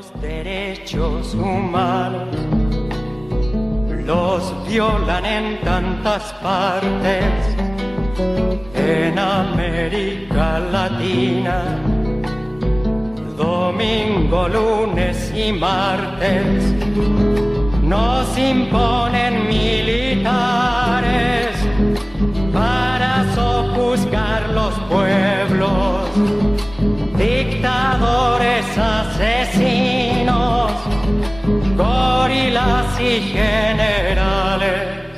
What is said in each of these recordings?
Los derechos humanos los violan en tantas partes, en América Latina, domingo, lunes y martes, nos imponen militares para sojuzgar los pueblos, dictadores asesinos, gorilas y generales.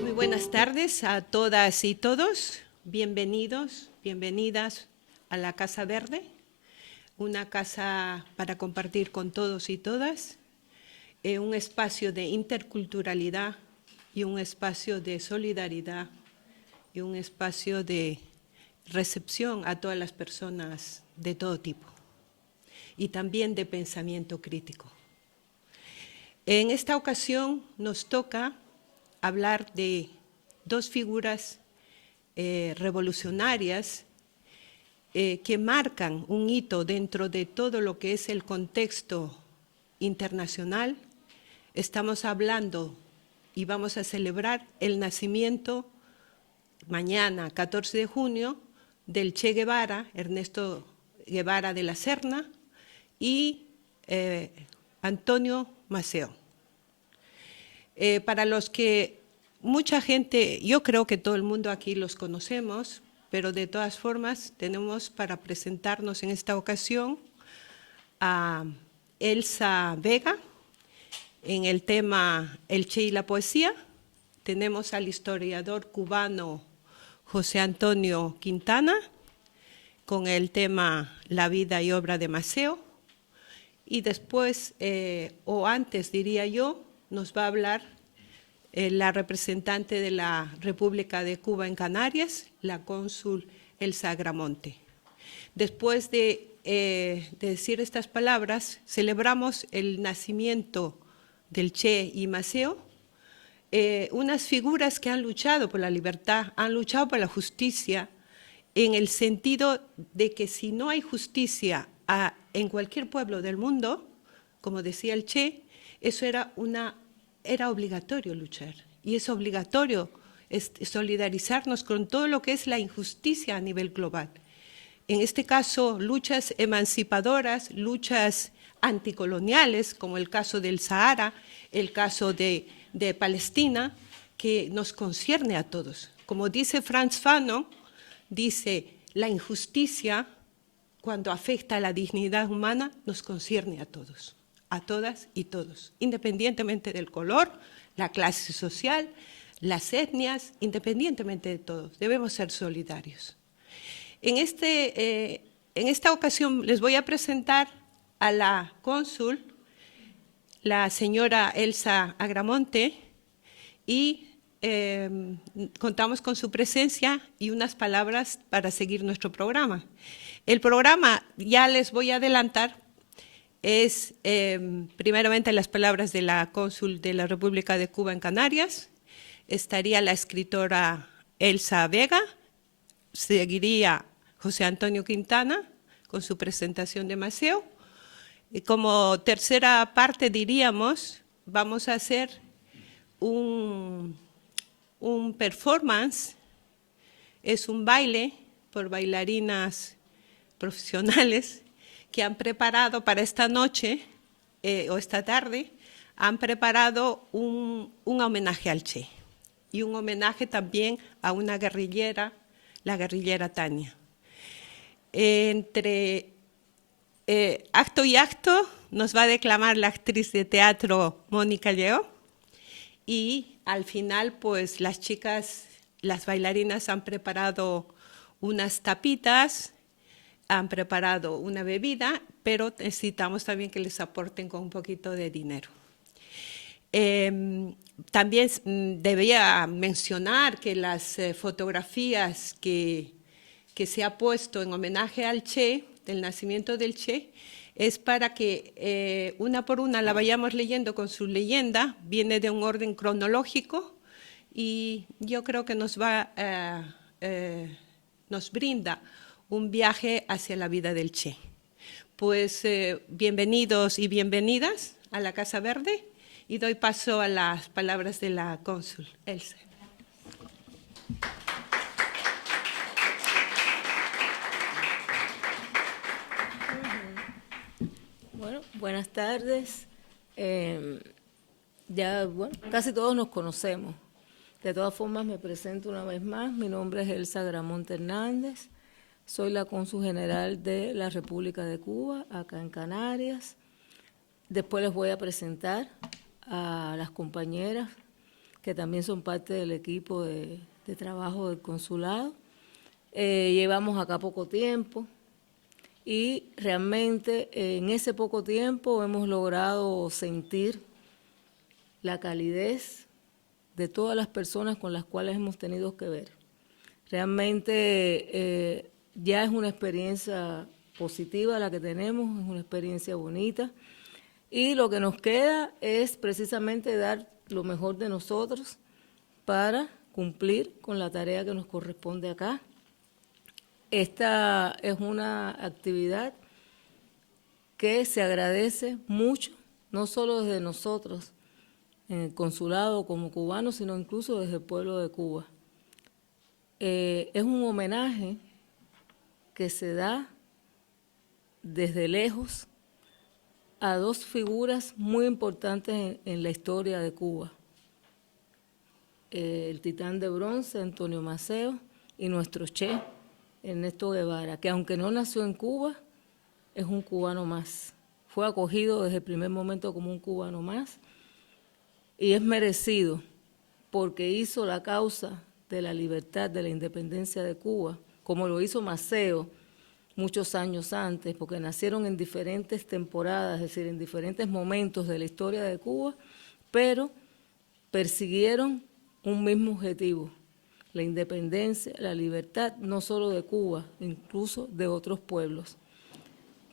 Muy buenas tardes a todas y todos. Bienvenidos, bienvenidas a la Casa Verde, una casa para compartir con todos y todas, un espacio de interculturalidad y un espacio de solidaridad y un espacio de recepción a todas las personas de todo tipo y también de pensamiento crítico. En esta ocasión nos toca hablar de dos figuras revolucionarias que marcan un hito dentro de todo lo que es el contexto internacional. Estamos hablando y vamos a celebrar el nacimiento mañana, 14 de junio, del Che Guevara, Ernesto Guevara de la Serna, y Antonio Maceo. Para los que mucha gente, yo creo que todo el mundo aquí los conocemos, pero de todas formas tenemos para presentarnos en esta ocasión a Elsa Vega en el tema El Che y la poesía. Tenemos al historiador cubano José Antonio Quintana con el tema La vida y obra de Maceo. Y después, o antes diría yo, nos va a hablar la representante de la República de Cuba en Canarias, la cónsul Elsa Agramonte. Después de decir estas palabras, celebramos el nacimiento del Che y Maceo, unas figuras que han luchado por la libertad, han luchado por la justicia, en el sentido de que si no hay justicia en cualquier pueblo del mundo, como decía el Che, eso era obligatorio luchar, y es obligatorio solidarizarnos con todo lo que es la injusticia a nivel global. En este caso, luchas emancipadoras, luchas anticoloniales, como el caso del Sahara, el caso de Palestina, que nos concierne a todos. Como dice Frantz Fanon, dice, la injusticia, cuando afecta a la dignidad humana, nos concierne a todos, a todas y todos, independientemente del color, la clase social, las etnias, independientemente de todos, debemos ser solidarios. En esta ocasión les voy a presentar a la cónsul, la señora Elsa Agramonte, y contamos con su presencia y unas palabras para seguir nuestro programa. El programa, ya les voy a adelantar, es primeramente las palabras de la cónsul de la República de Cuba en Canarias, estaría la escritora Elsa Vega, seguiría José Antonio Quintana con su presentación de Maceo, y como tercera parte diríamos, vamos a hacer un performance, es un baile por bailarinas profesionales que han preparado para esta noche o esta tarde, han preparado un homenaje al Che y un homenaje también a una guerrillera, la guerrillera Tania. Entre acto y acto nos va a declamar la actriz de teatro Mónica Lleó, y al final pues las chicas, las bailarinas han preparado unas tapitas, han preparado una bebida, pero necesitamos también que les aporten con un poquito de dinero. También debía mencionar que las fotografías que se ha puesto en homenaje al Che, del nacimiento del Che, Es para que una por una la vayamos leyendo con su leyenda, viene de un orden cronológico y yo creo que nos brinda un viaje hacia la vida del Che. Pues bienvenidos y bienvenidas a la Casa Verde y doy paso a las palabras de la cónsul Else. Bueno, buenas tardes. Casi todos nos conocemos. De todas formas, me presento una vez más. Mi nombre es Elsa Gramonte Hernández. Soy la cónsul general de la República de Cuba, acá en Canarias. Después les voy a presentar a las compañeras que también son parte del equipo de trabajo del consulado. Llevamos acá poco tiempo y realmente en ese poco tiempo hemos logrado sentir la calidez de todas las personas con las cuales hemos tenido que ver. Realmente ya es una experiencia positiva la que tenemos, es una experiencia bonita y lo que nos queda es precisamente dar lo mejor de nosotros para cumplir con la tarea que nos corresponde acá. Esta es una actividad que se agradece mucho, no solo desde nosotros, en el consulado como cubanos, sino incluso desde el pueblo de Cuba. Es un homenaje que se da desde lejos a dos figuras muy importantes en la historia de Cuba. El titán de bronce, Antonio Maceo, y nuestro Che, Ernesto Guevara, que aunque no nació en Cuba, es un cubano más. Fue acogido desde el primer momento como un cubano más y es merecido porque hizo la causa de la libertad, de la independencia de Cuba, como lo hizo Maceo muchos años antes, porque nacieron en diferentes temporadas, es decir, en diferentes momentos de la historia de Cuba, pero persiguieron un mismo objetivo, la independencia, la libertad, no solo de Cuba, incluso de otros pueblos.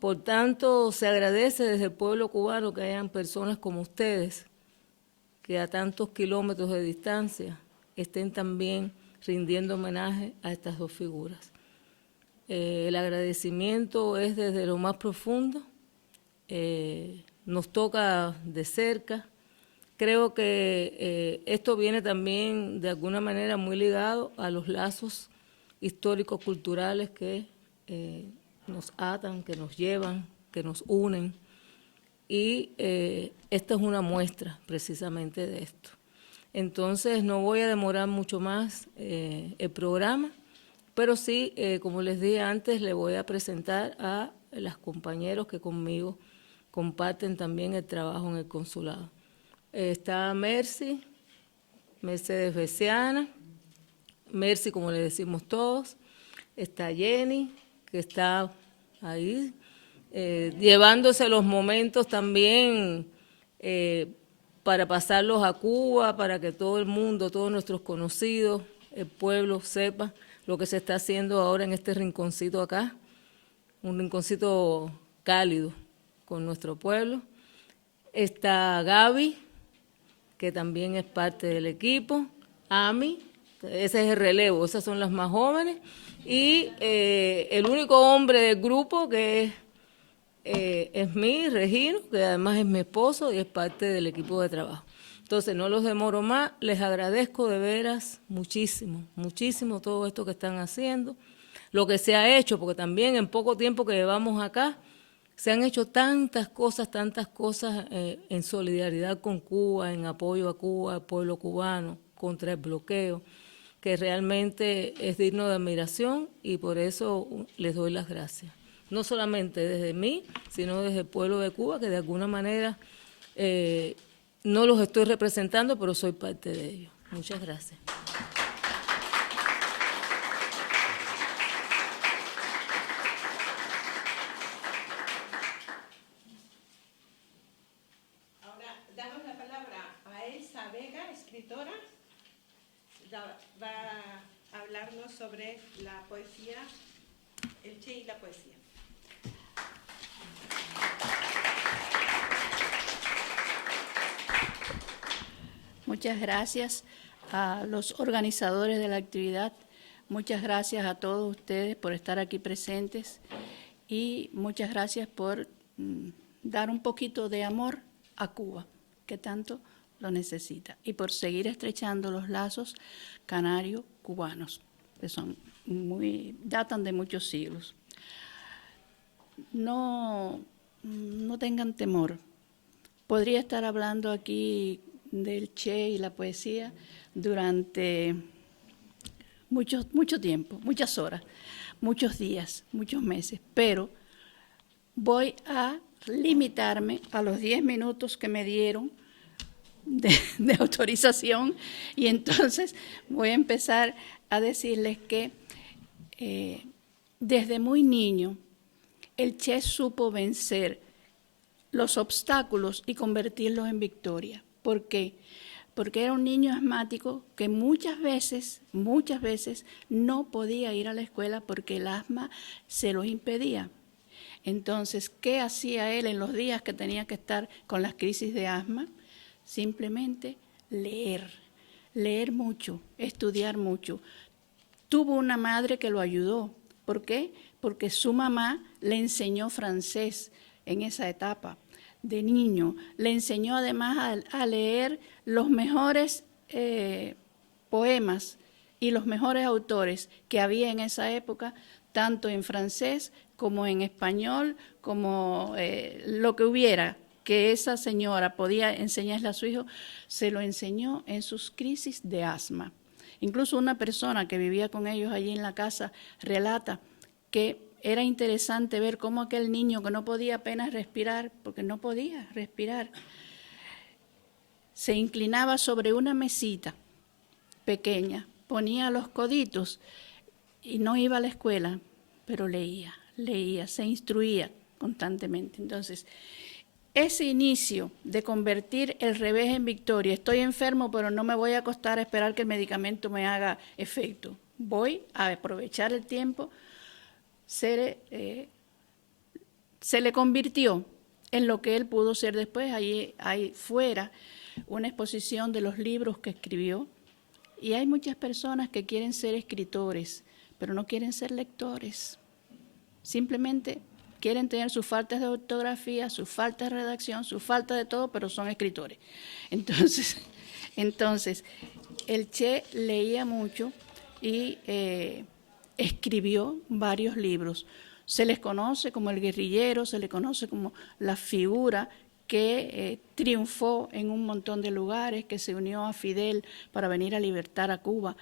Por tanto, se agradece desde el pueblo cubano que hayan personas como ustedes, que a tantos kilómetros de distancia estén también rindiendo homenaje a estas dos figuras. El agradecimiento es desde lo más profundo, nos toca de cerca. Creo que esto viene también de alguna manera muy ligado a los lazos históricos culturales que nos atan, que nos llevan, que nos unen. Y esta es una muestra precisamente de esto. Entonces no voy a demorar mucho más el programa, pero sí, como les dije antes, le voy a presentar a los compañeros que conmigo comparten también el trabajo en el consulado. Está Mercy, Mercedes Besiana, Mercy como le decimos todos, está Jenny, que está ahí, llevándose los momentos también para pasarlos a Cuba, para que todo el mundo, todos nuestros conocidos, el pueblo sepa lo que se está haciendo ahora en este rinconcito acá, un rinconcito cálido con nuestro pueblo. Está Gaby, que también es parte del equipo, Ami, ese es el relevo, esas son las más jóvenes, y el único hombre del grupo que es mi, Regino, que además es mi esposo y es parte del equipo de trabajo. Entonces, no los demoro más, les agradezco de veras muchísimo, muchísimo todo esto que están haciendo, lo que se ha hecho, porque también en poco tiempo que llevamos acá, se han hecho tantas cosas en solidaridad con Cuba, en apoyo a Cuba, al pueblo cubano, contra el bloqueo, que realmente es digno de admiración y por eso les doy las gracias. No solamente desde mí, sino desde el pueblo de Cuba, que de alguna manera no los estoy representando, pero soy parte de ellos. Muchas gracias. Damos la palabra a Elsa Vega, escritora. Va a hablarnos sobre la poesía, el Che y la poesía. Muchas gracias a los organizadores de la actividad. Muchas gracias a todos ustedes por estar aquí presentes y muchas gracias por dar un poquito de amor a Cuba, que tanto lo necesita, y por seguir estrechando los lazos canario-cubanos, que datan de muchos siglos. No tengan temor. Podría estar hablando aquí del Che y la poesía durante mucho tiempo, muchas horas, muchos días, muchos meses, pero voy a limitarme a los 10 minutos que me dieron de autorización, y entonces voy a empezar a decirles que desde muy niño el Che supo vencer los obstáculos y convertirlos en victoria. ¿Por qué? Porque era un niño asmático que muchas veces no podía ir a la escuela porque el asma se lo impedía. Entonces, ¿qué hacía él en los días que tenía que estar con las crisis de asma? Simplemente leer mucho, estudiar mucho. Tuvo una madre que lo ayudó. ¿Por qué? Porque su mamá le enseñó francés en esa etapa de niño. Le enseñó además a leer los mejores poemas y los mejores autores que había en esa época, tanto en francés como en español, como lo que hubiera que esa señora podía enseñarle a su hijo, se lo enseñó en sus crisis de asma. Incluso una persona que vivía con ellos allí en la casa relata que era interesante ver cómo aquel niño que no podía apenas respirar, porque no podía respirar, se inclinaba sobre una mesita pequeña, ponía los coditos y no iba a la escuela, pero leía, se instruía constantemente. Entonces, ese inicio de convertir el revés en victoria, estoy enfermo pero no me voy a acostar a esperar que el medicamento me haga efecto, voy a aprovechar el tiempo, se le convirtió en lo que él pudo ser después. Ahí hay fuera una exposición de los libros que escribió, y hay muchas personas que quieren ser escritores, pero no quieren ser lectores. Simplemente quieren tener sus faltas de ortografía, sus faltas de redacción, sus faltas de todo, pero son escritores. Entonces el Che leía mucho y escribió varios libros. Se les conoce como el guerrillero, se le conoce como la figura que triunfó en un montón de lugares, que se unió a Fidel para venir a libertar a Cuba,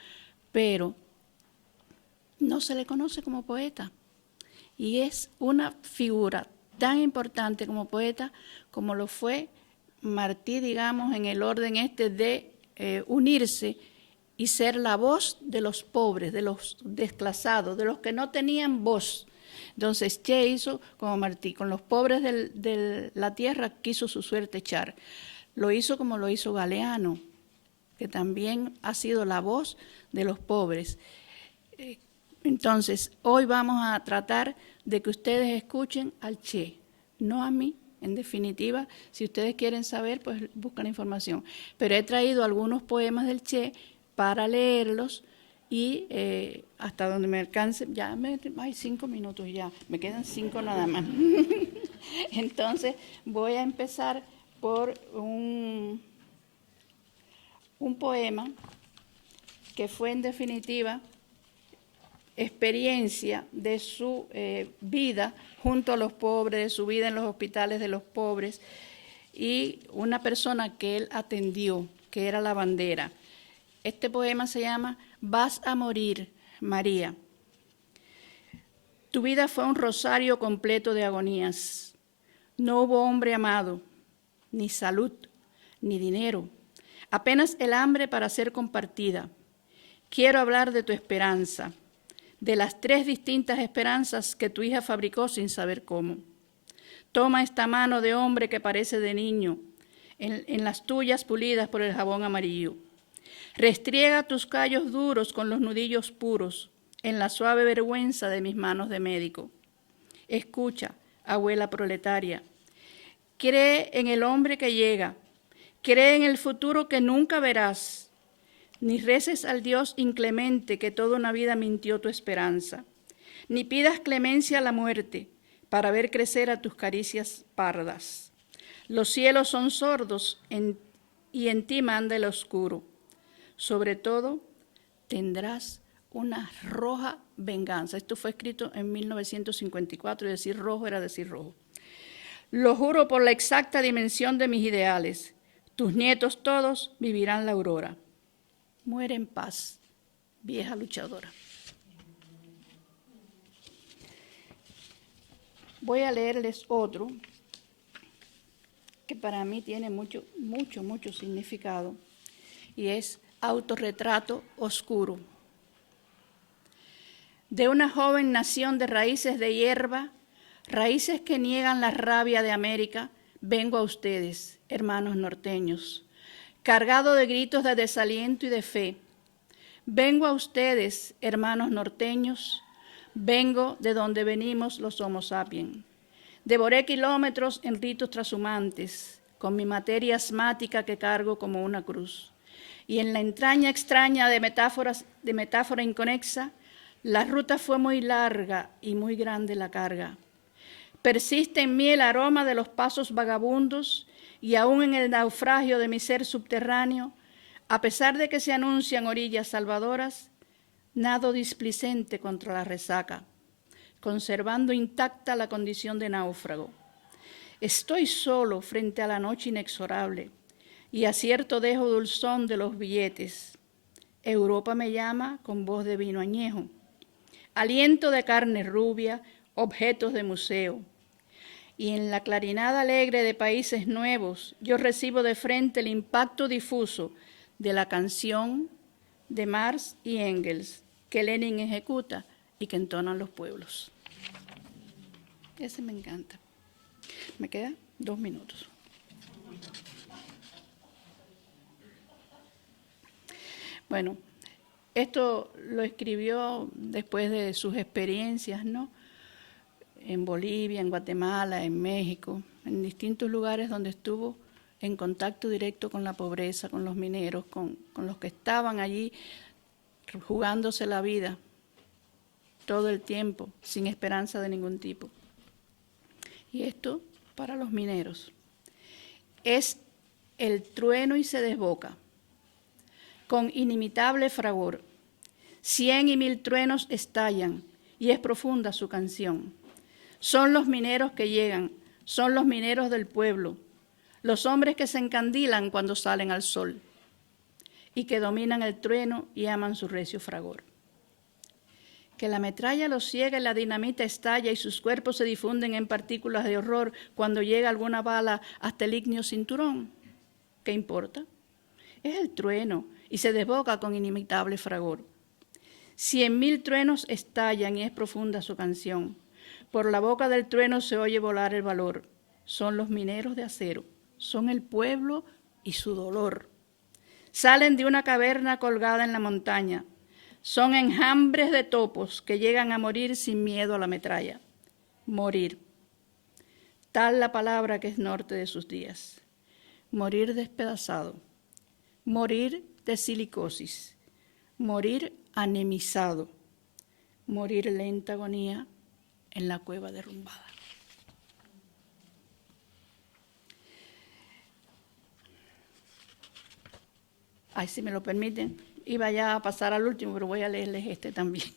pero no se le conoce como poeta. Y es una figura tan importante como poeta como lo fue Martí, digamos, en el orden de unirse y ser la voz de los pobres, de los desclasados, de los que no tenían voz. Entonces Che hizo como Martí, con los pobres de la tierra quiso su suerte echar. Lo hizo como lo hizo Galeano, que también ha sido la voz de los pobres. Entonces, hoy vamos a tratar de que ustedes escuchen al Che, no a mí. En definitiva, si ustedes quieren saber, pues buscan información. Pero he traído algunos poemas del Che para leerlos y hasta donde me alcance, hay 5 minutos ya, me quedan 5 nada más. Entonces, voy a empezar por un poema que fue en definitiva experiencia de su vida junto a los pobres, de su vida en los hospitales de los pobres, y una persona que él atendió, que era la bandera. Este poema se llama Vas a morir, María. Tu vida fue un rosario completo de agonías. No hubo hombre amado, ni salud, ni dinero, apenas el hambre para ser compartida. Quiero hablar de tu esperanza, de las 3 distintas esperanzas que tu hija fabricó sin saber cómo. Toma esta mano de hombre que parece de niño, en las tuyas pulidas por el jabón amarillo. Restriega tus callos duros con los nudillos puros, en la suave vergüenza de mis manos de médico. Escucha, abuela proletaria. Cree en el hombre que llega, Cree en el futuro que nunca verás, ni reces al Dios inclemente que toda una vida mintió tu esperanza, ni pidas clemencia a la muerte para ver crecer a tus caricias pardas. Los cielos son sordos y en ti manda el oscuro. Sobre todo, tendrás una roja venganza. Esto fue escrito en 1954, y decir rojo era decir rojo. Lo juro por la exacta dimensión de mis ideales. Tus nietos todos vivirán la aurora. Muere en paz, vieja luchadora. Voy a leerles otro que para mí tiene mucho significado, y es Autorretrato oscuro. De una joven nación de raíces de hierba, raíces que niegan la rabia de América, vengo a ustedes, hermanos norteños, cargado de gritos de desaliento y de fe. Vengo a ustedes, hermanos norteños, vengo de donde venimos los Homo sapiens. Devoré kilómetros en ritos trashumantes, con mi materia asmática que cargo como una cruz. Y en la entraña extraña de metáfora inconexa, la ruta fue muy larga y muy grande la carga. Persiste en mí el aroma de los pasos vagabundos y aún en el naufragio de mi ser subterráneo, a pesar de que se anuncian orillas salvadoras, nado displicente contra la resaca, conservando intacta la condición de náufrago. Estoy solo frente a la noche inexorable y acierto dejo dulzón de los billetes. Europa me llama con voz de vino añejo, aliento de carne rubia, objetos de museo. Y en la clarinada alegre de países nuevos, yo recibo de frente el impacto difuso de la canción de Marx y Engels, que Lenin ejecuta y que entonan los pueblos. Ese me encanta. Me quedan 2 minutos. Bueno, esto lo escribió después de sus experiencias, ¿no? En Bolivia, en Guatemala, en México, en distintos lugares donde estuvo en contacto directo con la pobreza, con los mineros, con los que estaban allí jugándose la vida todo el tiempo, sin esperanza de ningún tipo. Y esto para los mineros. Es el trueno y se desboca, con inimitable fragor. 100 y 1000 truenos estallan, y es profunda su canción. Son los mineros que llegan, son los mineros del pueblo, los hombres que se encandilan cuando salen al sol y que dominan el trueno y aman su recio fragor. Que la metralla los ciega y la dinamita estalla y sus cuerpos se difunden en partículas de horror cuando llega alguna bala hasta el ígneo cinturón. ¿Qué importa? Es el trueno y se desboca con inimitable fragor. 100.000 truenos estallan y es profunda su canción. Por la boca del trueno se oye volar el valor. Son los mineros de acero, son el pueblo y su dolor. Salen de una caverna colgada en la montaña. Son enjambres de topos que llegan a morir sin miedo a la metralla. Morir. Tal la palabra que es norte de sus días. Morir despedazado. Morir de silicosis. Morir anemizado. Morir lenta agonía en la cueva derrumbada. Ay, si me lo permiten, iba ya a pasar al último, pero voy a leerles este también.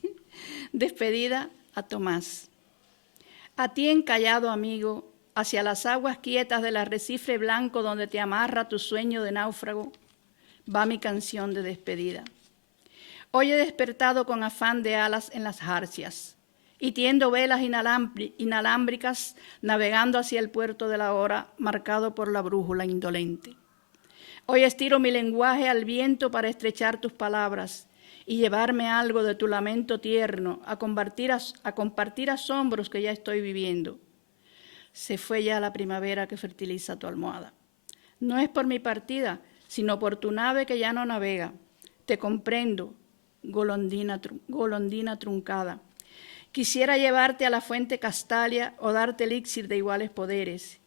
Despedida a Tomás. A ti encallado amigo, hacia las aguas quietas del arrecife blanco donde te amarra tu sueño de náufrago, va mi canción de despedida. Hoy he despertado con afán de alas en las jarcias y tiendo velas inalámbricas navegando hacia el puerto de la hora marcado por la brújula indolente. Hoy estiro mi lenguaje al viento para estrechar tus palabras y llevarme algo de tu lamento tierno a compartir asombros que ya estoy viviendo. Se fue ya la primavera que fertiliza tu almohada. No es por mi partida, sino por tu nave que ya no navega. Te comprendo, golondrina truncada. Quisiera llevarte a la fuente Castalia o darte elixir de iguales poderes.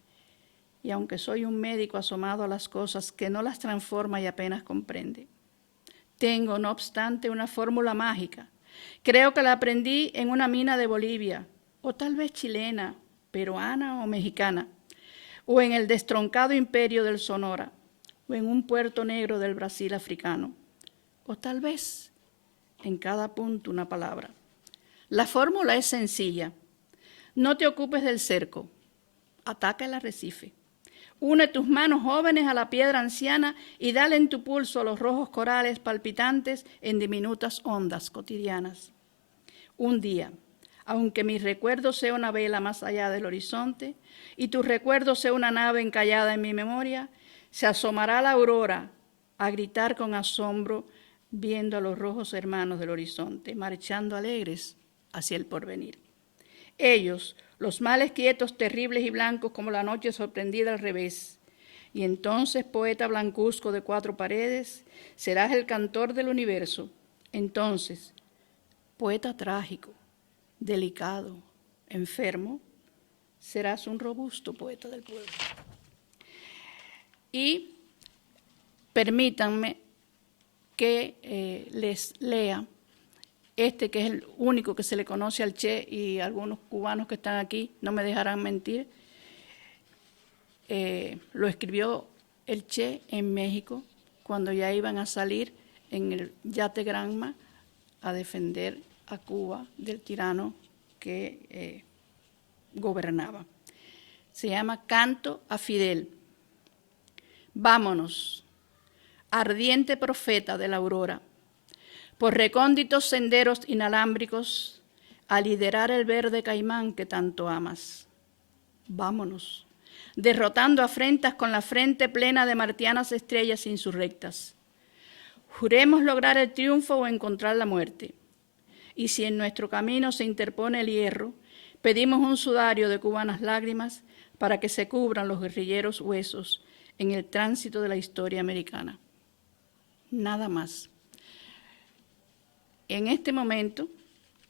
y aunque soy un médico asomado a las cosas que no las transforma y apenas comprende. Tengo, no obstante, una fórmula mágica. Creo que la aprendí en una mina de Bolivia, o tal vez chilena, peruana o mexicana, o en el destroncado imperio del Sonora, o en un puerto negro del Brasil africano, o tal vez en cada punto una palabra. La fórmula es sencilla. No te ocupes del cerco, ataca el arrecife. Une tus manos jóvenes a la piedra anciana y dale en tu pulso a los rojos corales palpitantes en diminutas ondas cotidianas. Un día, aunque mi recuerdo sea una vela más allá del horizonte y tu recuerdo sea una nave encallada en mi memoria, se asomará la aurora a gritar con asombro viendo a los rojos hermanos del horizonte, marchando alegres hacia el porvenir. Ellos, los males quietos, terribles y blancos como la noche sorprendida al revés. Y entonces, poeta blancuzco de cuatro paredes, serás el cantor del universo. Entonces, poeta trágico, delicado, enfermo, serás un robusto poeta del pueblo. Y permítanme que les lea que es el único que se le conoce al Che, y algunos cubanos que están aquí no me dejarán mentir. Lo escribió el Che en México cuando ya iban a salir en el yate Granma a defender a Cuba del tirano que gobernaba. Se llama Canto a Fidel. Vámonos, ardiente profeta de la aurora, por recónditos senderos inalámbricos, a liderar el verde caimán que tanto amas. Vámonos, derrotando afrentas con la frente plena de martianas estrellas insurrectas. Juremos lograr el triunfo o encontrar la muerte. Y si en nuestro camino se interpone el hierro, pedimos un sudario de cubanas lágrimas para que se cubran los guerrilleros huesos en el tránsito de la historia americana. Nada más. En este momento,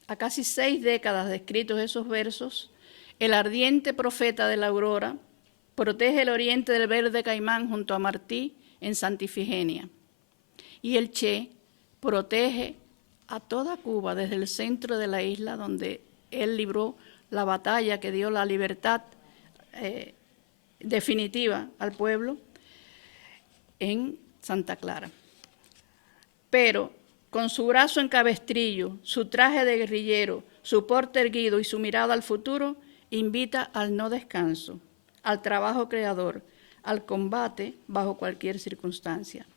a casi 6 décadas de escritos esos versos, el ardiente profeta de la aurora protege el oriente del verde caimán junto a Martí en Santa Ifigenia. Y el Che protege a toda Cuba desde el centro de la isla donde él libró la batalla que dio la libertad definitiva al pueblo en Santa Clara. Pero con su brazo en cabestrillo, su traje de guerrillero, su porte erguido y su mirada al futuro, invita al no descanso, al trabajo creador, al combate bajo cualquier circunstancia.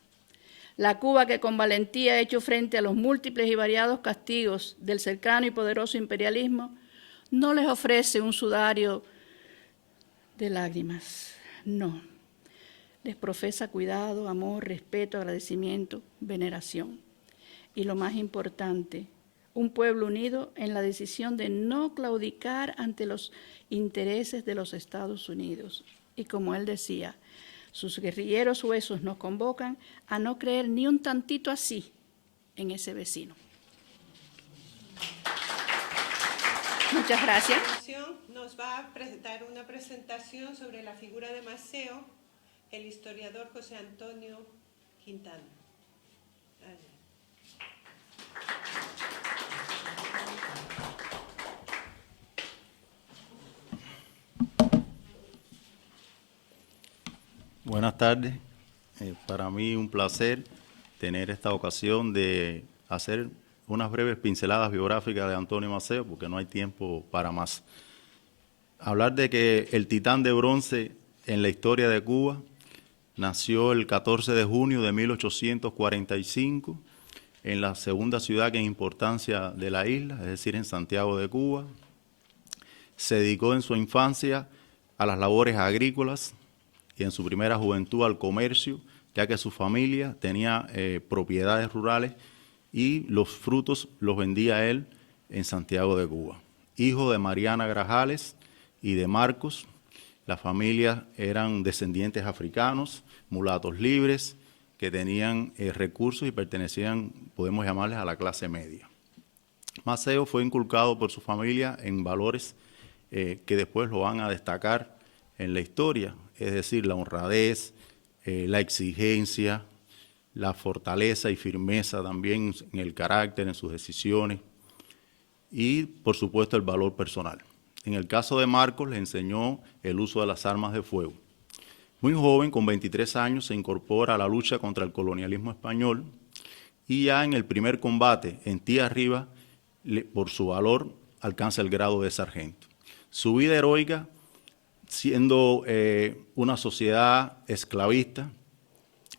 La Cuba que con valentía ha hecho frente a los múltiples y variados castigos del cercano y poderoso imperialismo, no les ofrece un sudario de lágrimas, no. Les profesa cuidado, amor, respeto, agradecimiento, veneración. Y lo más importante, un pueblo unido en la decisión de no claudicar ante los intereses de los Estados Unidos. Y como él decía, sus guerrilleros huesos nos convocan a no creer ni un tantito así en ese vecino. Muchas gracias. Nos va a presentar una presentación sobre la figura de Maceo, el historiador José Antonio Quintana. Buenas tardes. Para mí un placer tener esta ocasión de hacer unas breves pinceladas biográficas de Antonio Maceo, porque no hay tiempo para más. Hablar de que el titán de bronce en la historia de Cuba nació el 14 de junio de 1845 en la segunda ciudad en importancia de la isla, es decir, en Santiago de Cuba. Se dedicó en su infancia a las labores agrícolas y en su primera juventud al comercio, ya que su familia tenía propiedades rurales y los frutos los vendía él en Santiago de Cuba. Hijo de Mariana Grajales y de Marcos, la familia eran descendientes africanos, mulatos libres, que tenían recursos y pertenecían, podemos llamarles, a la clase media. Maceo fue inculcado por su familia en valores que después lo van a destacar en la historia. es decir, la honradez, la exigencia, la fortaleza y firmeza también en el carácter, en sus decisiones y, por supuesto, el valor personal. En el caso de Marcos, le enseñó el uso de las armas de fuego. Muy joven, con 23 años, se incorpora a la lucha contra el colonialismo español y ya en el primer combate en Tía Arriba, por su valor, alcanza el grado de sargento. Su vida heroica, siendo una sociedad esclavista,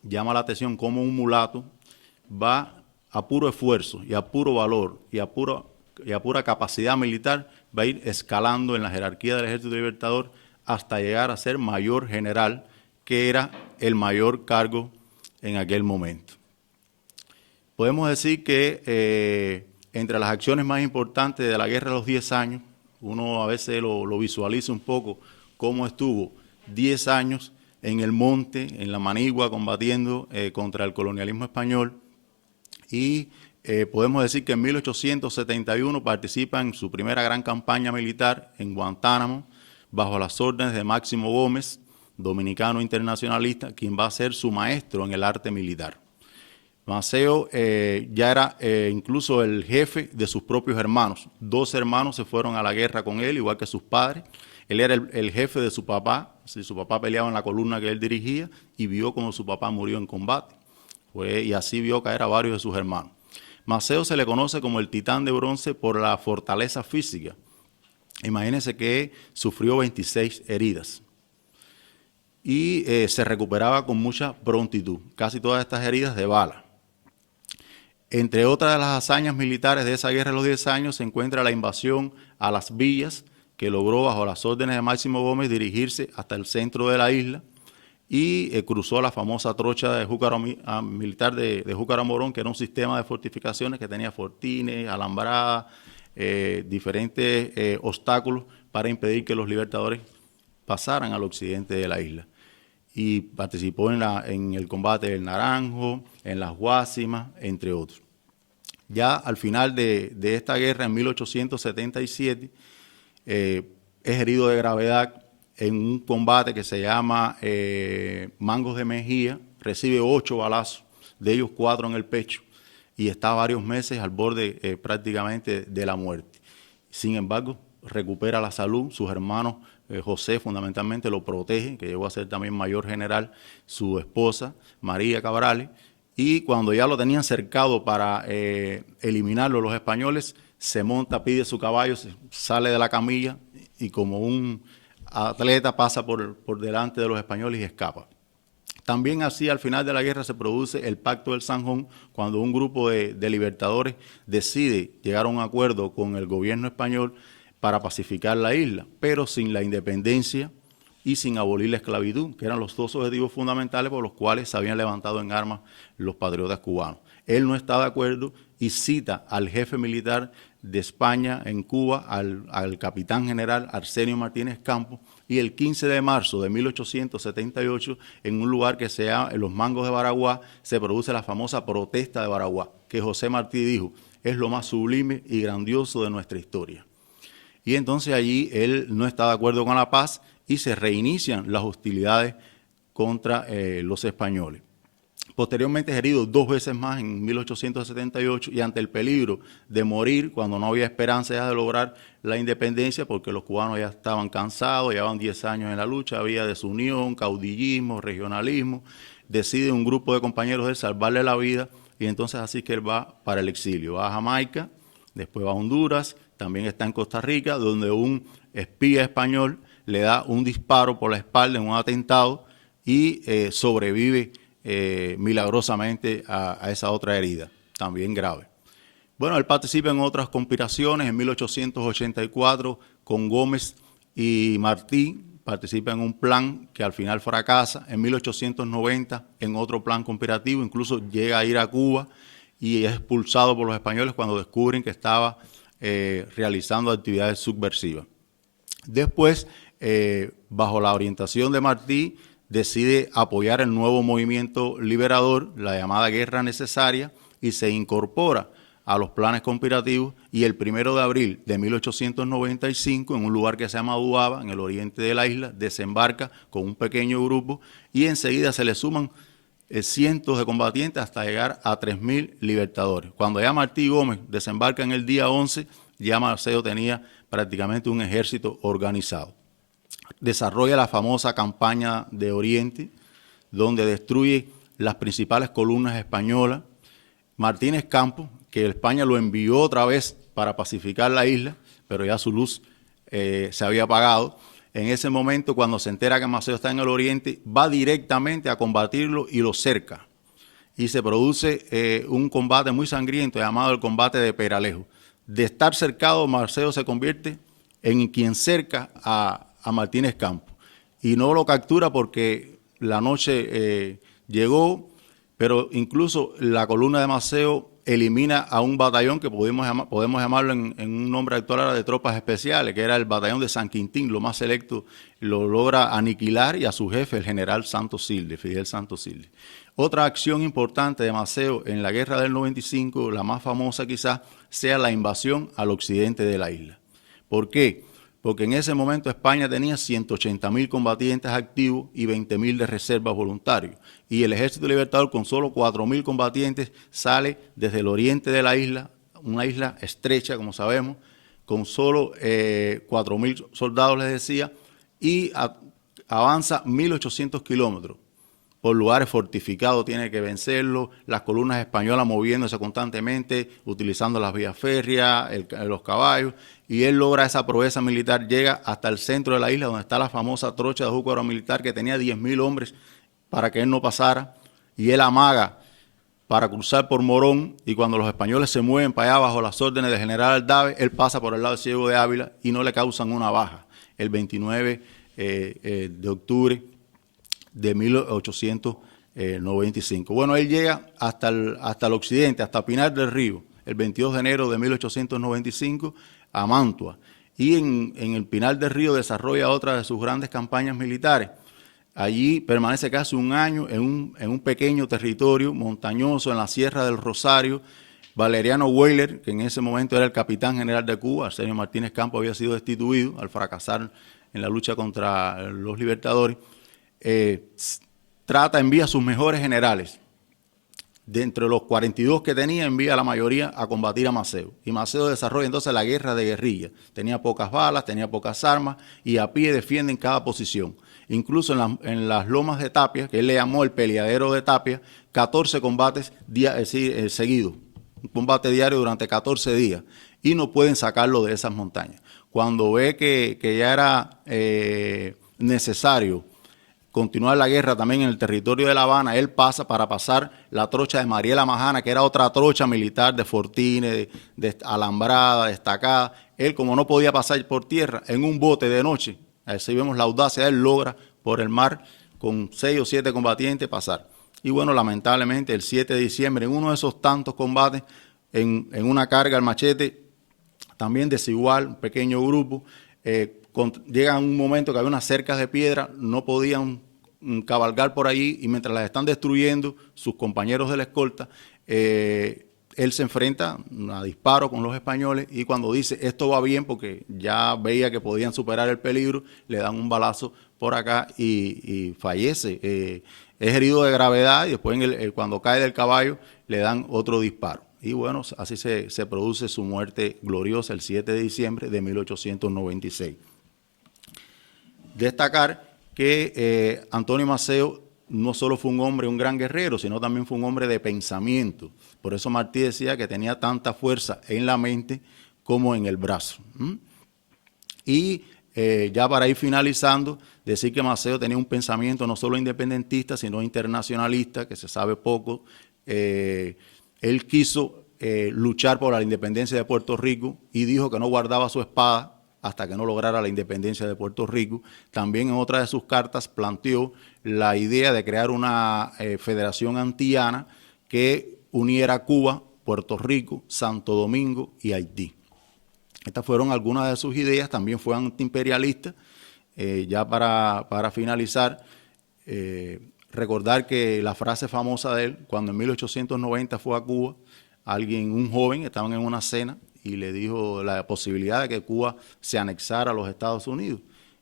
llama la atención cómo un mulato va a puro esfuerzo y a puro valor y a pura capacidad militar, va a ir escalando en la jerarquía del Ejército Libertador hasta llegar a ser mayor general, que era el mayor cargo en aquel momento. Podemos decir que entre las acciones más importantes de la Guerra de los 10 años, uno a veces lo visualiza un poco, cómo estuvo 10 años en el monte, en la Manigua, combatiendo contra el colonialismo español, y podemos decir que en 1871 participa en su primera gran campaña militar en Guantánamo, bajo las órdenes de Máximo Gómez, dominicano internacionalista, quien va a ser su maestro en el arte militar. Maceo ya era incluso el jefe de sus propios hermanos. 2 hermanos se fueron a la guerra con él, igual que sus padres. Él era el jefe de su papá. Su papá peleaba en la columna que él dirigía y vio cómo su papá murió en combate. Y así vio caer a varios de sus hermanos. Maceo se le conoce como el titán de bronce por la fortaleza física. Imagínense que sufrió 26 heridas y se recuperaba con mucha prontitud, casi todas estas heridas de bala. Entre otras de las hazañas militares de esa guerra de los 10 años se encuentra la invasión a las villas, que logró bajo las órdenes de Máximo Gómez dirigirse hasta el centro de la isla y cruzó la famosa trocha de militar de Júcar a Morón, que era un sistema de fortificaciones que tenía fortines, alambradas, diferentes obstáculos para impedir que los libertadores pasaran al occidente de la isla. Y participó en el combate del Naranjo, en las Guásimas, entre otros. Ya al final de esta guerra, en 1877, es herido de gravedad en un combate que se llama Mangos de Mejía, recibe 8 balazos, de ellos 4 en el pecho, y está varios meses al borde prácticamente de la muerte. Sin embargo, recupera la salud, sus hermanos, José fundamentalmente lo protege, que llegó a ser también mayor general, su esposa, María Cabrales, y cuando ya lo tenían cercado para eliminarlo los españoles, se monta, pide su caballo, sale de la camilla y como un atleta pasa por delante de los españoles y escapa. También así al final de la guerra se produce el Pacto del Zanjón, cuando un grupo de libertadores decide llegar a un acuerdo con el gobierno español para pacificar la isla, pero sin la independencia y sin abolir la esclavitud, que eran los 2 objetivos fundamentales por los cuales se habían levantado en armas los patriotas cubanos. Él no está de acuerdo y cita al jefe militar de España en Cuba, al capitán general Arsenio Martínez Campos, y el 15 de marzo de 1878, en un lugar que se llama en los Mangos de Baraguá, se produce la famosa protesta de Baraguá, que José Martí dijo, es lo más sublime y grandioso de nuestra historia. Y entonces allí él no está de acuerdo con la paz y se reinician las hostilidades contra los españoles. Posteriormente es herido 2 veces más en 1878 y ante el peligro de morir cuando no había esperanza ya de lograr la independencia, porque los cubanos ya estaban cansados, llevaban 10 años en la lucha, había desunión, caudillismo, regionalismo, decide un grupo de compañeros de él salvarle la vida y entonces así que él va para el exilio, va a Jamaica, después va a Honduras, también está en Costa Rica, donde un espía español le da un disparo por la espalda en un atentado y sobrevive milagrosamente a esa otra herida, también grave. Bueno, él participa en otras conspiraciones. En 1884 con Gómez y Martí participa en un plan que al final fracasa. En 1890 en otro plan conspirativo, incluso llega a ir a Cuba y es expulsado por los españoles cuando descubren que estaba realizando actividades subversivas. Después, bajo la orientación de Martí, decide apoyar el nuevo movimiento liberador, la llamada Guerra Necesaria, y se incorpora a los planes conspirativos, y el 1 de abril de 1895, en un lugar que se llama Duaba, en el oriente de la isla, desembarca con un pequeño grupo y enseguida se le suman cientos de combatientes hasta llegar a 3.000 libertadores. Cuando ya Martí Gómez desembarca en el día 11, ya Maceo tenía prácticamente un ejército organizado. Desarrolla la famosa campaña de Oriente, donde destruye las principales columnas españolas. Martínez Campos, que España lo envió otra vez para pacificar la isla, pero ya su luz se había apagado. En ese momento, cuando se entera que Maceo está en el oriente, va directamente a combatirlo y lo cerca. Y se produce un combate muy sangriento llamado el combate de Peralejo. De estar cercado, Maceo se convierte en quien cerca a Martínez Campos. Y no lo captura porque la noche llegó, pero incluso la columna de Maceo elimina a un batallón que podemos llamarlo en un nombre actual ahora de tropas especiales, que era el batallón de San Quintín, lo más selecto, lo logra aniquilar, y a su jefe, el general Santos Silde, Fidel Santos Silde. Otra acción importante de Maceo en la guerra del 95, la más famosa quizás, sea la invasión al occidente de la isla. ¿Por qué? Porque en ese momento España tenía 180.000 combatientes activos y 20.000 de reservas voluntarios. Y el Ejército Libertador, con solo 4.000 combatientes, sale desde el oriente de la isla, una isla estrecha, como sabemos, con solo 4.000 soldados, les decía, y avanza 1.800 kilómetros. Por lugares fortificados tiene que vencerlo, las columnas españolas moviéndose constantemente, utilizando las vías férreas, los caballos, y él logra esa proeza militar, llega hasta el centro de la isla, donde está la famosa trocha de Júcar militar, que tenía 10.000 hombres para que él no pasara, y él amaga para cruzar por Morón, y cuando los españoles se mueven para allá bajo las órdenes del general Aldave, él pasa por el lado del Ciego de Ávila y no le causan una baja. El 29 de octubre de 1895. Bueno, él llega hasta el occidente, hasta Pinar del Río, el 22 de enero de 1895, a Mantua. Y en el Pinar del Río desarrolla otra de sus grandes campañas militares. Allí permanece casi un año en un pequeño territorio montañoso en la Sierra del Rosario. Valeriano Weyler, que en ese momento era el capitán general de Cuba, Arsenio Martínez Campos había sido destituido al fracasar en la lucha contra los libertadores, envía a sus mejores generales. De entre los 42 que tenía, envía a la mayoría a combatir a Maceo. Y Maceo desarrolla entonces la guerra de guerrilla. Tenía pocas balas, tenía pocas armas, y a pie defienden cada posición. Incluso en las lomas de Tapia, que él le llamó el peleadero de Tapia, 14 combates seguidos. Un combate diario durante 14 días. Y no pueden sacarlo de esas montañas. Cuando ve que ya era necesario continuar la guerra también en el territorio de La Habana, él pasa para pasar la trocha de Mariela Majana, que era otra trocha militar de fortines, de alambrada, destacada. Él, como no podía pasar por tierra, en un bote de noche, así vemos la audacia, él logra por el mar con 6 o 7 combatientes pasar. Y bueno, lamentablemente el 7 de diciembre, en uno de esos tantos combates, en una carga al machete, también desigual, un pequeño grupo, llega un momento que había unas cercas de piedra, no podían cabalgar por allí, y mientras las están destruyendo sus compañeros de la escolta, él se enfrenta a disparo con los españoles, y cuando dice esto va bien, porque ya veía que podían superar el peligro, le dan un balazo por acá y fallece. Es herido de gravedad, y después cuando cae del caballo le dan otro disparo. Y bueno, así se produce su muerte gloriosa el 7 de diciembre de 1896. Destacar que Antonio Maceo no solo fue un hombre, un gran guerrero, sino también fue un hombre de pensamiento. Por eso Martí decía que tenía tanta fuerza en la mente como en el brazo. Y ya para ir finalizando, decir que Maceo tenía un pensamiento no solo independentista, sino internacionalista, que se sabe poco. Él quiso luchar por la independencia de Puerto Rico y dijo que no guardaba su espada hasta que no lograra la independencia de Puerto Rico. También en otra de sus cartas planteó la idea de crear una federación antillana que uniera Cuba, Puerto Rico, Santo Domingo y Haití. Estas fueron algunas de sus ideas. También fue antiimperialista. Ya para finalizar, recordar que la frase famosa de él, cuando en 1890 fue a Cuba un joven, estaban en una cena y le dijo la posibilidad de que Cuba se anexara a los Estados Unidos.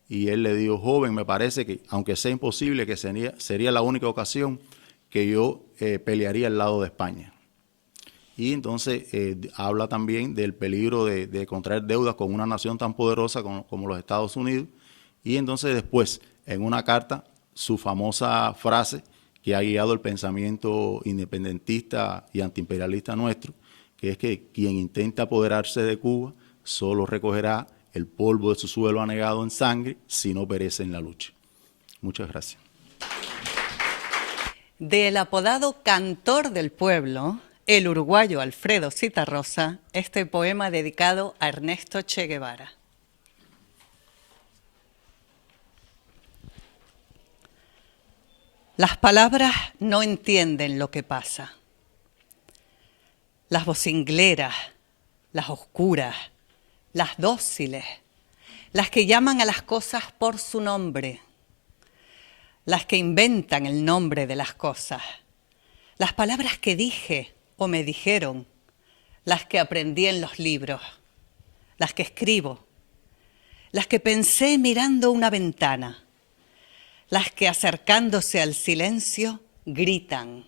Y él le dijo: joven, me parece que, aunque sea imposible, que sería la única ocasión que yo pelearía al lado de España. Y entonces habla también del peligro de contraer deudas con una nación tan poderosa como los Estados Unidos. Y entonces después, en una carta, su famosa frase que ha guiado el pensamiento independentista y antiimperialista nuestro, que es que quien intenta apoderarse de Cuba solo recogerá el polvo de su suelo anegado en sangre si no perece en la lucha. Muchas gracias. Del apodado Cantor del Pueblo, el uruguayo Alfredo Zitarrosa, este poema dedicado a Ernesto Che Guevara. Las palabras no entienden lo que pasa. Las vocingleras, las oscuras, las dóciles, las que llaman a las cosas por su nombre, las que inventan el nombre de las cosas, las palabras que dije o me dijeron, las que aprendí en los libros, las que escribo, las que pensé mirando una ventana, las que acercándose al silencio gritan,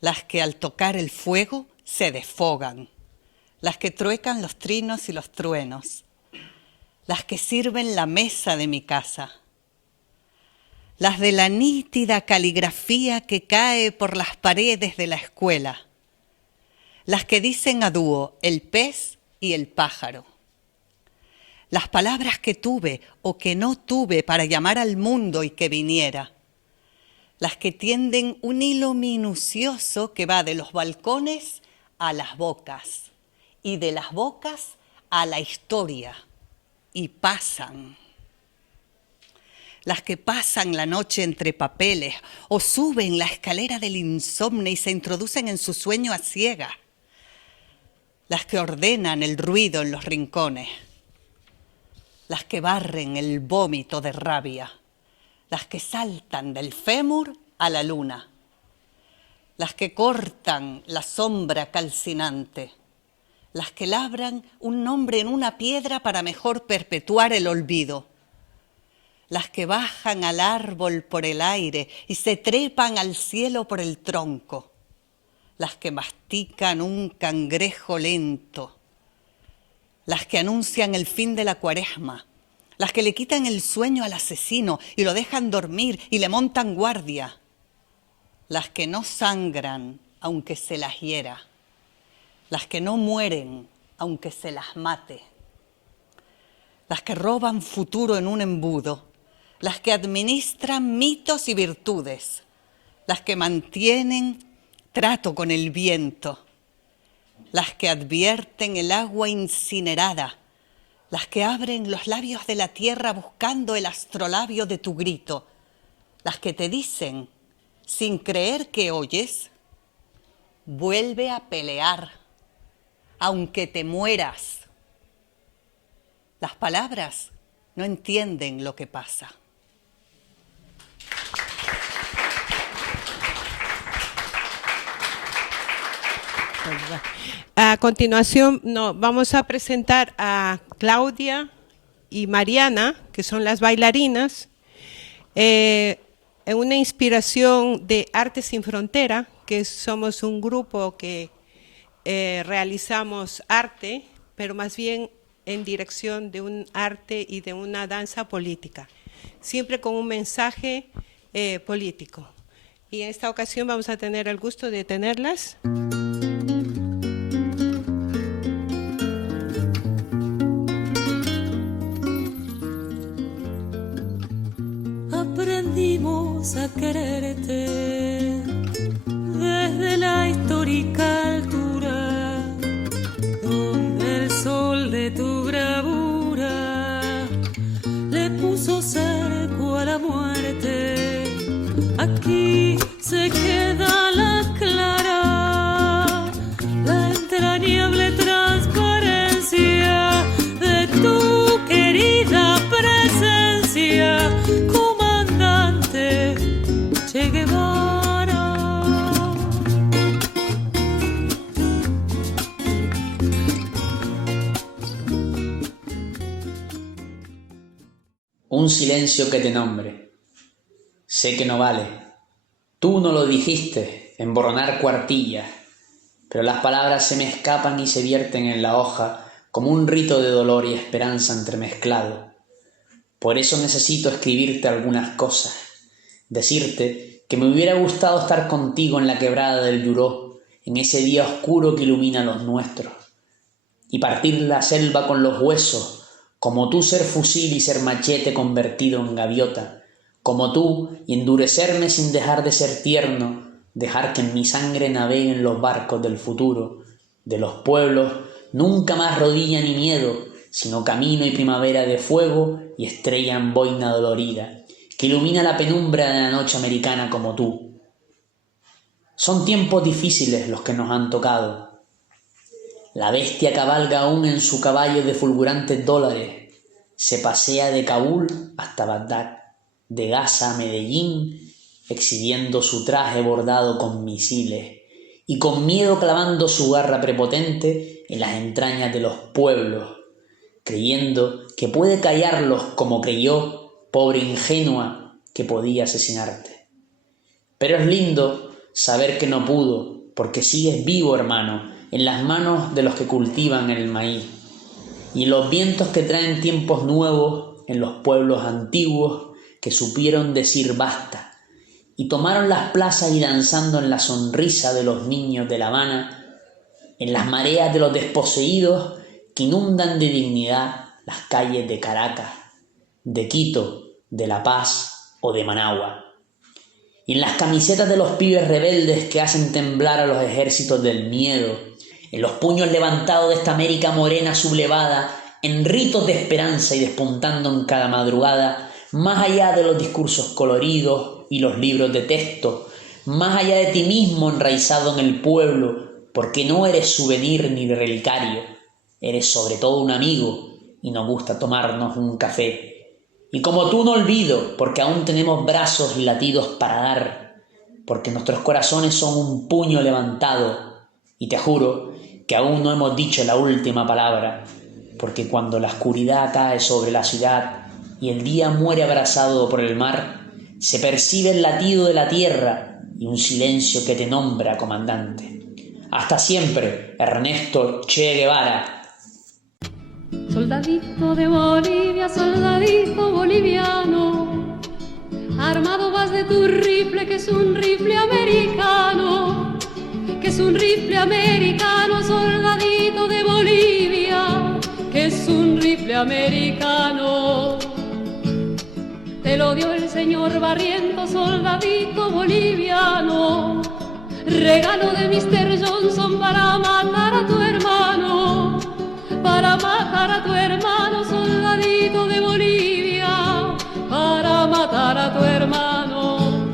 las que al tocar el fuego se desfogan, las que truecan los trinos y los truenos, las que sirven la mesa de mi casa, las de la nítida caligrafía que cae por las paredes de la escuela, las que dicen a dúo el pez y el pájaro, las palabras que tuve o que no tuve para llamar al mundo y que viniera, las que tienden un hilo minucioso que va de los balcones a las bocas y de las bocas a la historia y pasan. Las que pasan la noche entre papeles o suben la escalera del insomnio y se introducen en su sueño a ciegas. Las que ordenan el ruido en los rincones. Las que barren el vómito de rabia. Las que saltan del fémur a la luna. Las que cortan la sombra calcinante. Las que labran un nombre en una piedra para mejor perpetuar el olvido. Las que bajan al árbol por el aire y se trepan al cielo por el tronco. Las que mastican un cangrejo lento. Las que anuncian el fin de la cuaresma. Las que le quitan el sueño al asesino y lo dejan dormir y le montan guardia. Las que no sangran aunque se las hiera. Las que no mueren aunque se las mate. Las que roban futuro en un embudo. Las que administran mitos y virtudes, las que mantienen trato con el viento, las que advierten el agua incinerada, las que abren los labios de la tierra buscando el astrolabio de tu grito, las que te dicen, sin creer que oyes, vuelve a pelear, aunque te mueras. Las palabras no entienden lo que pasa. A continuación vamos a presentar a Claudia y Mariana, que son las bailarinas, en una inspiración de Arte Sin Frontera, que somos un grupo que realizamos arte, pero más bien en dirección de un arte y de una danza política, siempre con un mensaje político. Y en esta ocasión vamos a tener el gusto de tenerlas. Aprendimos a quererte desde la histórica altura, donde el sol de tu bravura le puso cerco a la muerte. Aquí se queda la clara, la entrañable transparencia de tu querida presencia, comandante Che Guevara. un silencio que te nombre. Sé que no vale. Tú no lo dijiste, emborronar cuartillas, pero las palabras se me escapan y se vierten en la hoja como un rito de dolor y esperanza entremezclado. Por eso necesito escribirte algunas cosas, decirte que me hubiera gustado estar contigo en la quebrada del Yuró, en ese día oscuro que ilumina los nuestros, y partir la selva con los huesos, como tú ser fusil y ser machete convertido en gaviota, como tú y endurecerme sin dejar de ser tierno, dejar que en mi sangre naveguen los barcos del futuro, de los pueblos, nunca más rodilla ni miedo, sino camino y primavera de fuego y estrella en boina dolorida, que ilumina la penumbra de la noche americana como tú. Son tiempos difíciles los que nos han tocado. La bestia cabalga aún en su caballo de fulgurantes dólares, se pasea de Kabul hasta Bagdad, de Gaza a Medellín, exhibiendo su traje bordado con misiles y con miedo clavando su garra prepotente en las entrañas de los pueblos, creyendo que puede callarlos como creyó, pobre ingenua, que podía asesinarte. Pero es lindo saber que no pudo, porque sigues vivo, hermano, en las manos de los que cultivan el maíz, y en los vientos que traen tiempos nuevos en los pueblos antiguos que supieron decir basta, y tomaron las plazas y danzando en la sonrisa de los niños de La Habana, en las mareas de los desposeídos que inundan de dignidad las calles de Caracas, de Quito, de La Paz o de Managua, y en las camisetas de los pibes rebeldes que hacen temblar a los ejércitos del miedo, en los puños levantados de esta América morena sublevada, en ritos de esperanza y despuntando en cada madrugada, más allá de los discursos coloridos y los libros de texto, más allá de ti mismo enraizado en el pueblo, porque no eres souvenir ni relicario, eres sobre todo un amigo y nos gusta tomarnos un café. Y como tú no olvido, porque aún tenemos brazos y latidos para dar, porque nuestros corazones son un puño levantado, y te juro que aún no hemos dicho la última palabra, porque cuando la oscuridad cae sobre la ciudad y el día muere abrazado por el mar, se percibe el latido de la tierra y un silencio que te nombra comandante. Hasta siempre, Ernesto Che Guevara. Soldadito de Bolivia, soldadito boliviano, armado vas de tu rifle, que es un rifle americano, que es un rifle americano, soldadito de Bolivia, que es un rifle americano. Te lo dio el señor Barrientos, soldadito boliviano, regalo de Mr. Johnson para matar a tu hermano, para matar a tu hermano, soldadito de Bolivia, para matar a tu hermano.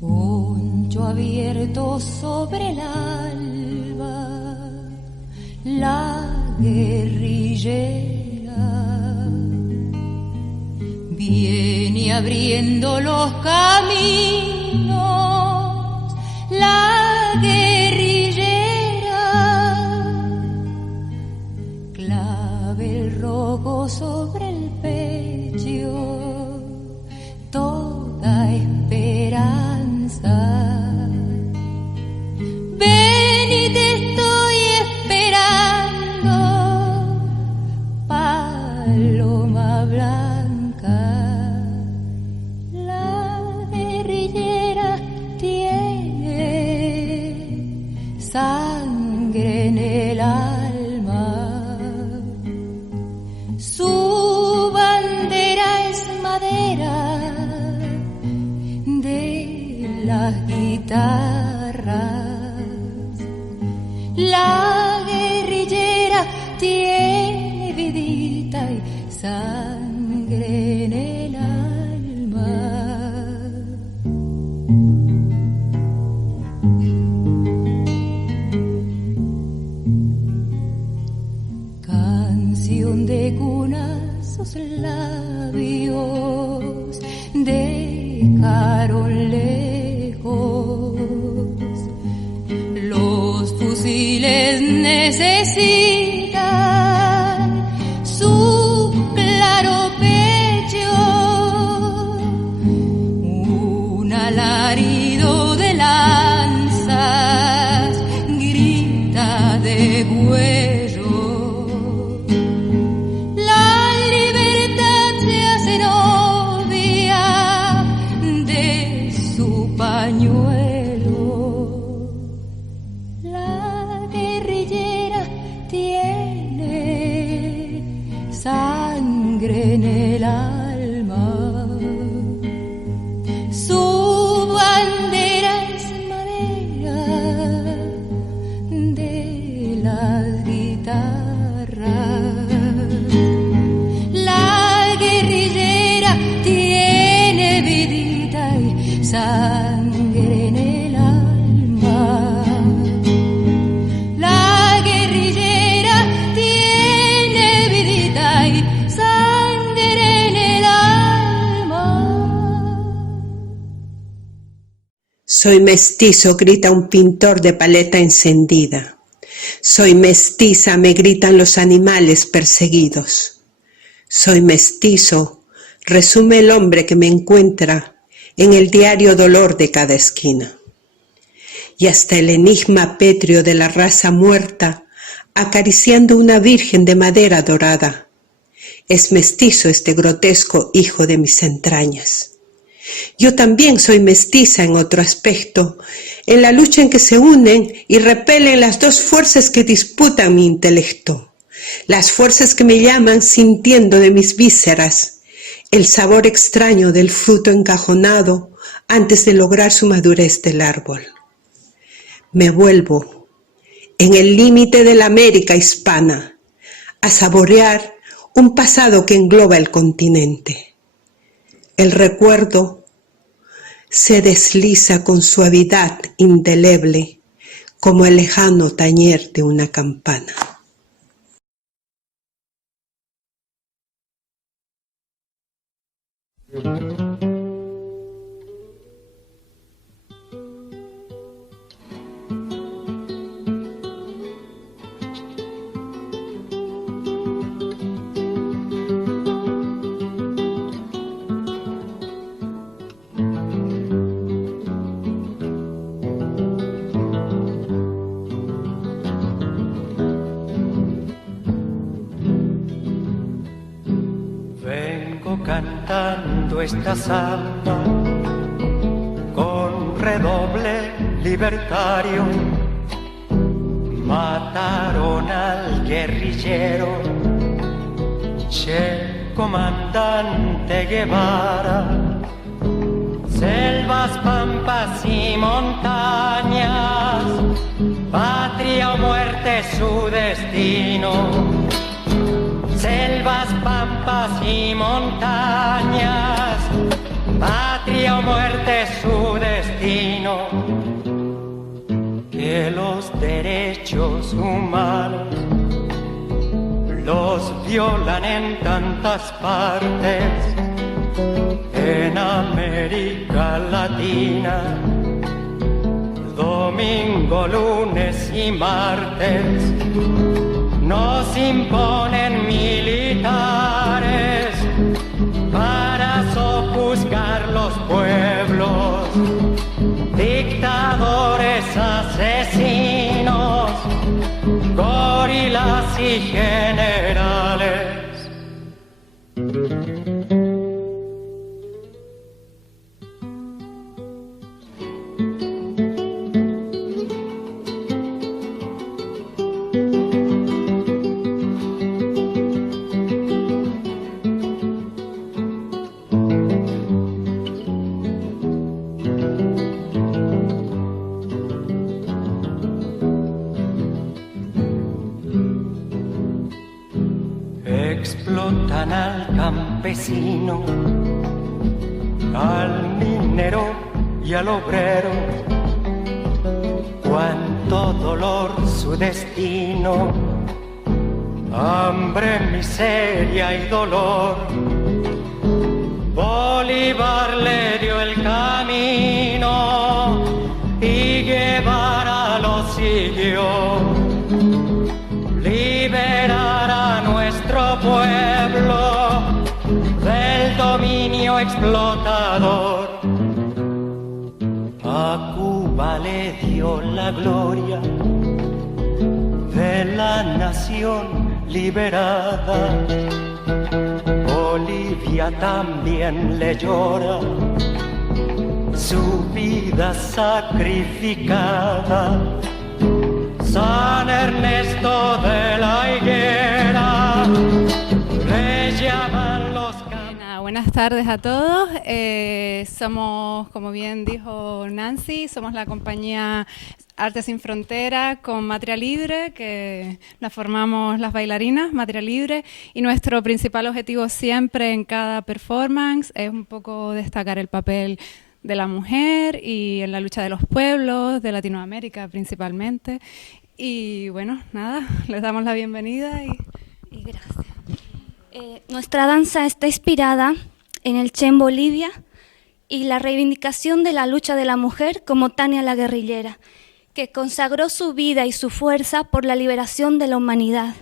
Poncho abierto sobre el alba, la guerrillera viene abriendo los caminos, la guerrillera clave el rojo sobre el pecho, toda esperanza. Ven y te estoy esperando, paloma blanca. La guerrillera tiene sangre en el alma, su bandera es madera de las guitarras. La guerrillera tiene vidita y sangre en el alma. Canción de cuna sus labios dejaron lejos los fusiles necesitan su claro pecho, un alarido de lanzas grita de cuello. La libertad se hace novia de su pañuelo. La guerrillera tiene sangre en el alma. Su bandera es madera de las guitarras. La guerrillera tiene vidita y sangre en el alma. La guerrillera tiene vidita y sangre en el alma. Soy mestizo, grita un pintor de paleta encendida. Soy mestiza, me gritan los animales perseguidos. Soy mestizo, resume el hombre que me encuentra en el diario dolor de cada esquina. Y hasta el enigma pétreo de la raza muerta, acariciando una virgen de madera dorada. Es mestizo este grotesco hijo de mis entrañas. Yo también soy mestiza en otro aspecto, en la lucha en que se unen y repelen las dos fuerzas que disputan mi intelecto, las fuerzas que me llaman sintiendo de mis vísceras el sabor extraño del fruto encajonado antes de lograr su madurez del árbol. Me vuelvo, en el límite de la América hispana, a saborear un pasado que engloba el continente. El recuerdo se desliza con suavidad indeleble como el lejano tañer de una campana. Cantando esta samba con redoble libertario, mataron al guerrillero Che comandante Guevara. Selvas, pampas y montañas, patria o muerte su destino. Selvas, pampas y montañas, patria o muerte su destino. Que los derechos humanos los violan en tantas partes, en América Latina, domingo, lunes y martes. Nos imponen militares para sojuzgar los pueblos, dictadores asesinos, gorilas y generales. Explotan al campesino, al minero y al obrero. Cuánto dolor su destino, hambre, miseria y dolor. Bolívar le dio el camino y Guevara lo siguió. explotador. A Cuba le dio la gloria de la nación liberada. Bolivia también le llora su vida sacrificada. San Ernesto de la Higuera le llaman los Buenas tardes a todos. Somos, como bien dijo Nancy, somos la compañía Arte Sin Frontera con Matria Libre, que la formamos las bailarinas Matria Libre, y nuestro principal objetivo siempre en cada performance es un poco destacar el papel de la mujer y en la lucha de los pueblos, de Latinoamérica principalmente. Y bueno, nada, les damos la bienvenida y gracias. Nuestra danza está inspirada en el Che en Bolivia y la reivindicación de la lucha de la mujer como Tania la guerrillera, que consagró su vida y su fuerza por la liberación de la humanidad.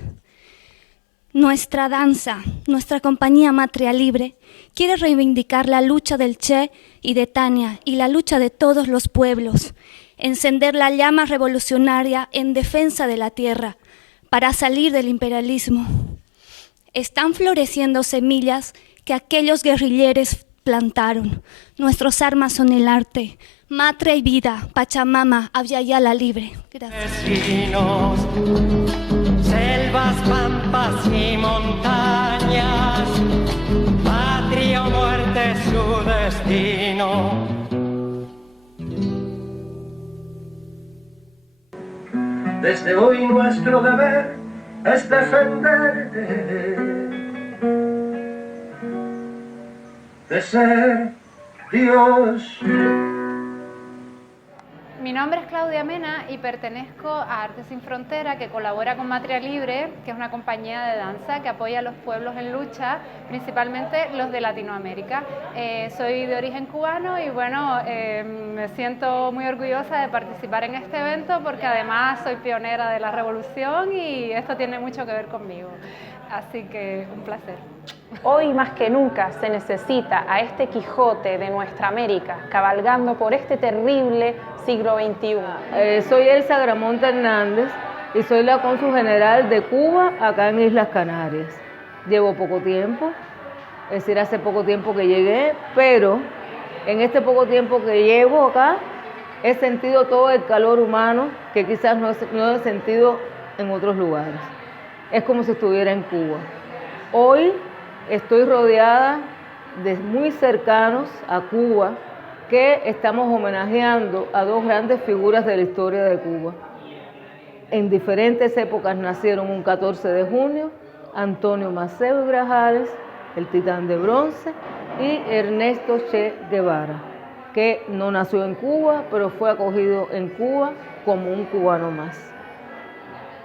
Nuestra danza, nuestra compañía Matria Libre, quiere reivindicar la lucha del Che y de Tania y la lucha de todos los pueblos, encender la llama revolucionaria en defensa de la tierra para salir del imperialismo. Están floreciendo semillas que aquellos guerrilleros plantaron. Nuestras armas son el arte, Matria y vida, Pachamama, Avyayala libre. Gracias. Vecinos, selvas, pampas y montañas, patria o muerte su destino. Desde hoy nuestro deber es defenderte de ser Dios. Mi nombre es Claudia Mena y pertenezco a Arte Sin Frontera, que colabora con Matria Libre, que es una compañía de danza que apoya a los pueblos en lucha, principalmente los de Latinoamérica. Soy de origen cubano y bueno, me siento muy orgullosa de participar en este evento porque además soy pionera de la revolución y esto tiene mucho que ver conmigo. Así que un placer. Hoy más que nunca se necesita a este Quijote de nuestra América cabalgando por este terrible siglo XXI. Soy Elsa Gramonta Hernández y soy la cónsul general de Cuba acá en Islas Canarias. Llevo poco tiempo, es decir, hace poco tiempo que llegué, pero en este poco tiempo que llevo acá he sentido todo el calor humano que quizás no he sentido en otros lugares. Es como si estuviera en Cuba. Hoy estoy rodeada de muy cercanos a Cuba que estamos homenajeando a dos grandes figuras de la historia de Cuba. En diferentes épocas nacieron un 14 de junio, Antonio Maceo y Grajales, el titán de bronce, y Ernesto Che Guevara, que no nació en Cuba, pero fue acogido en Cuba como un cubano más.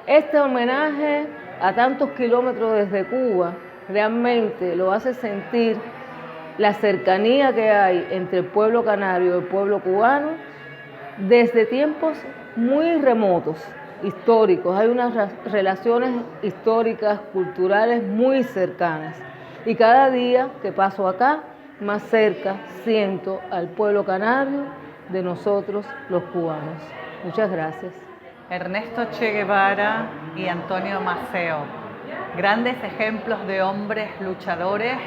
Este homenaje a tantos kilómetros desde Cuba realmente lo hace sentir la cercanía que hay entre el pueblo canario y el pueblo cubano desde tiempos muy remotos, históricos. Hay unas relaciones históricas, culturales muy cercanas. Y cada día que paso acá, más cerca siento al pueblo canario de nosotros los cubanos. Muchas gracias. Ernesto Che Guevara y Antonio Maceo, grandes ejemplos de hombres luchadores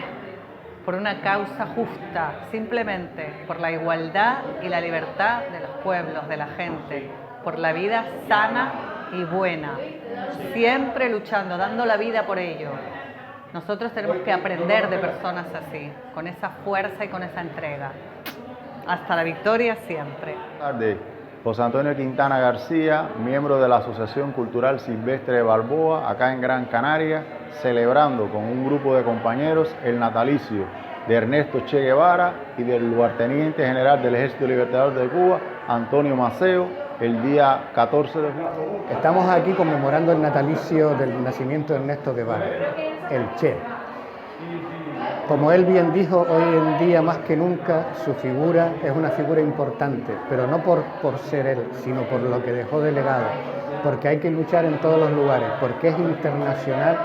por una causa justa, simplemente por la igualdad y la libertad de los pueblos, de la gente, por la vida sana y buena, siempre luchando, dando la vida por ello. Nosotros tenemos que aprender de personas así, con esa fuerza y con esa entrega. Hasta la victoria siempre. Buenas tardes. José Antonio Quintana García, miembro de la Asociación Cultural Silvestre de Balboa, acá en Gran Canaria, celebrando con un grupo de compañeros el natalicio de Ernesto Che Guevara y del lugarteniente general del Ejército Libertador de Cuba, Antonio Maceo, el día 14 de junio. Estamos aquí conmemorando el natalicio del nacimiento de Ernesto Guevara, el Che. Como él bien dijo, hoy en día más que nunca su figura es una figura importante, pero no por ser él, sino por lo que dejó de legado, porque hay que luchar en todos los lugares, porque es internacional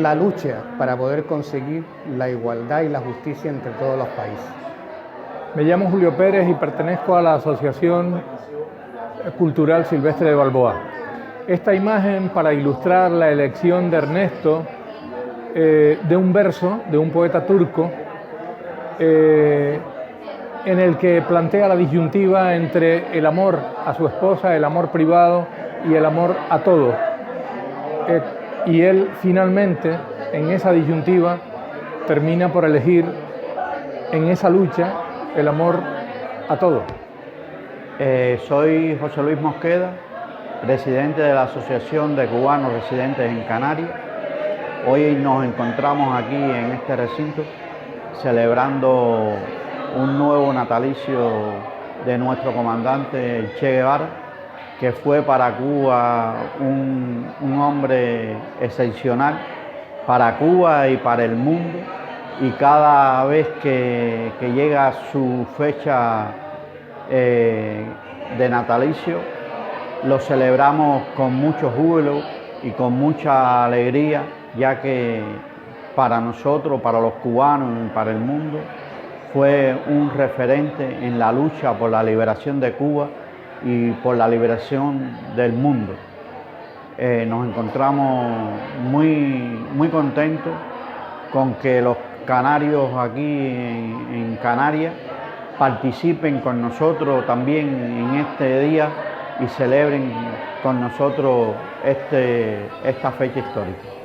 la lucha para poder conseguir la igualdad y la justicia entre todos los países. Me llamo Julio Pérez y pertenezco a la Asociación Cultural Silvestre de Balboa. Esta imagen para ilustrar la elección de Ernesto de un verso de un poeta turco en el que plantea la disyuntiva entre el amor a su esposa, el amor privado y el amor a todo. Y él finalmente, en esa disyuntiva, termina por elegir en esa lucha el amor a todo. Soy José Luis Mosqueda, presidente de la Asociación de Cubanos Residentes en Canarias. Hoy nos encontramos aquí en este recinto celebrando un nuevo natalicio de nuestro comandante Che Guevara, que fue para Cuba un hombre excepcional, para Cuba y para el mundo, y cada vez que llega su fecha de natalicio, lo celebramos con mucho júbilo y con mucha alegría, ya que para nosotros, para los cubanos y para el mundo, fue un referente en la lucha por la liberación de Cuba y por la liberación del mundo. Nos encontramos muy contentos con que los canarios aquí en Canarias participen con nosotros también en este día y celebren con nosotros esta fecha histórica.